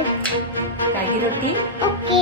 असेल काय रोटी? ओके.